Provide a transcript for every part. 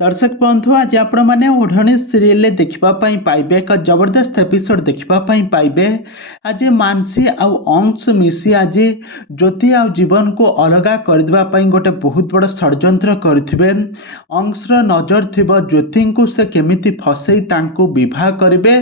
दर्शक बंधु आज आपण मैंने ओढ़णी सीरियल देखापी पाइबे एक जबरदस्त एपिसोड देखापी पाइबे। आज मानसी आउ अंश मिसी आज ज्योति आउ जीवन को अलग करदेवाई गोटे बहुत बड़ षड्यंत्र करेंगे। अंशर नजर थी ज्योति को से केमिति फसई विवाह करेंगे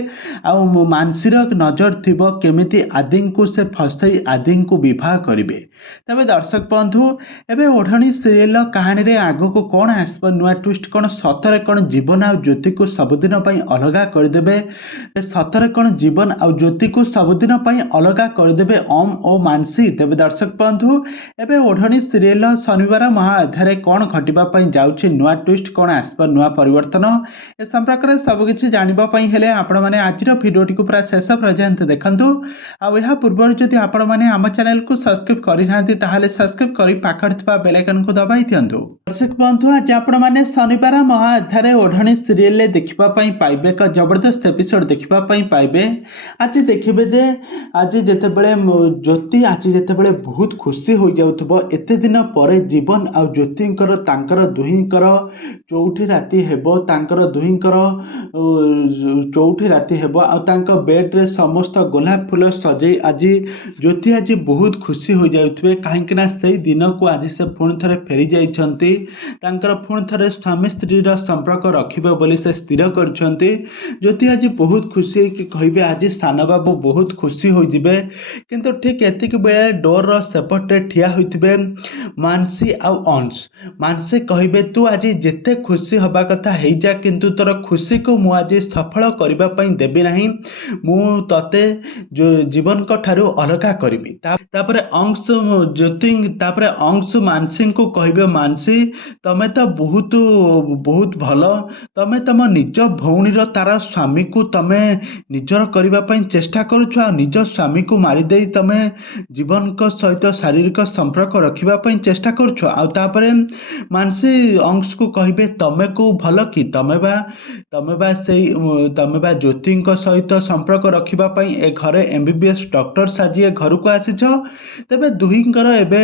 आउ मानसीर नजर थी केमिति आदि को से फसई आदि को विवाह करेंगे। तबे दर्शक बंधु एवं ओढ़णी सीरियल कहानी रे आगो को कौन आसब नुआ ट्विस्ट कौन सतरे कौन जीवन आउ ज्योति को सबुदिन अलग करदेवे सतरे कौन जीवन आउ ज्योति को सबुदिन अलग करदेवे ओम और मानसी। तेज दर्शक बंधु एवं ओढ़णी सीरियल शनिवार महाअध्याय कौन घटवाई जाऊँगी नुआ ट्विस्ट कौन आसब नुआ परिवर्तन ए संपर्क में सबकि जानापी हेले आपण मैंने आज भिडियोटी को पूरा शेष पर्यंत देखूँ। आ पूर्व जदि आपण मैंने आम चैनल को सब्सक्राइब करना सब्सक्राइब कर पाखर बेल आइकन को दबाई दिंतु। दर्शक बंधु आज आपण मैंने शनिवार महाअध्याय ओढ़णी सीरियल देखापी पाइबे एक जबरदस्त एपिसोड देखापी पाइबे। आज देखिए जे आज जितेबले ज्योति आज जितेबले बहुत खुशी हो जाउथबो एते दिन पर जीवन आ ज्योतिंकर तांकर दुहींकर चौठी राति हेबो तांकर दुहींकर चौठी राति हेबो आ तांका बेड रे समस्त गोलाप फूल सजई आज ज्योति आज बहुत खुशी हो जाउथबे काहेकि ना सेही दिन को आज से पुणी थे फेरी जाइछंती तांकर पुणी थे स्वामी स्त्री संपर्क रखिबे बोली से स्थिर करछंती। ज्योति आज बहुत खुशी है कि कहिबे आज सान बाबू बहुत खुशी हो जिबे किंतु ठीक एतिक बेले डोर रो सेपटे ठिया होइथिबे मानसी आउ अंश। मानसी कहिबे तू आज जेते खुशी हबा कथा हेइ जा किंतु तोर खुशी को मु आज सफल करबा पई देबी नाही मु तते जीवन को ठारू अलगा करबी। तापरे अंश ज्योति तापरे अंश मानसी को कहिबे मानसी तमे तो बहुत बहुत भल तमे तम निज भौणीर तार स्वामी को तमे निजर करबा पई चेष्टा करूछ आ निज स्वामी को मारी देई तमे जीवन को सहित शारीरिक संपर्क रखिबा पई चेष्टा करूछ आ तापरे मानसी अंश को कहिबे तमे को भल कि तमे बा ज्योति सहित संपर्क रखिबा पई ए घरे एमबीबीएस डॉक्टर साजिए घर को आसीछ तेबे दुहींकर एबे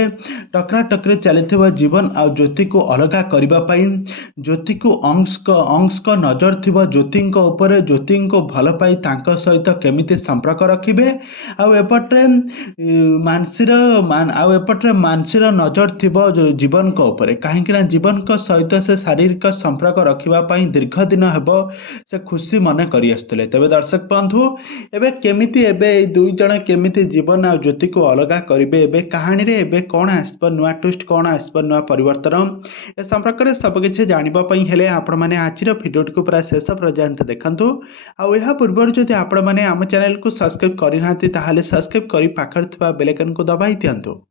टकरा टकरे चलिथिबा जीवन आ ज्योति को अलग करबा पई ज्योति को अंश को नजर थिबा ज्योति ऊपर ज्योति को भल पाई तांको सहित केमिति संपर्क रखिबे आ एपटे मानसीर नजर थिबा जीवन को ऊपर काहेकि ना जीवन को सहित से शारीरिक संपर्क रखिबा पई दीर्घ दिन हेबो से खुशी मन करि आस्तले। तबे दर्शक बंधु एबे केमिति एबे दुई जण केमिति जीवन आ ज्योति को अलग करिवे एबे कहानी रे एबे कोन आसब नुआ ट्विस्ट कोन आसब नुआ परिवर्तन ए संपर्क में सबकि जानापी हेले आपण मैंने आज भिडियोटी को पूरा शेष पर्यंत देखूँ। आ पूर्व जदि आपण मैंने आम चैनल को सब्सक्राइब करना सब्सक्राइब कर पाखर बेल आइकन को दबाई दिंतु।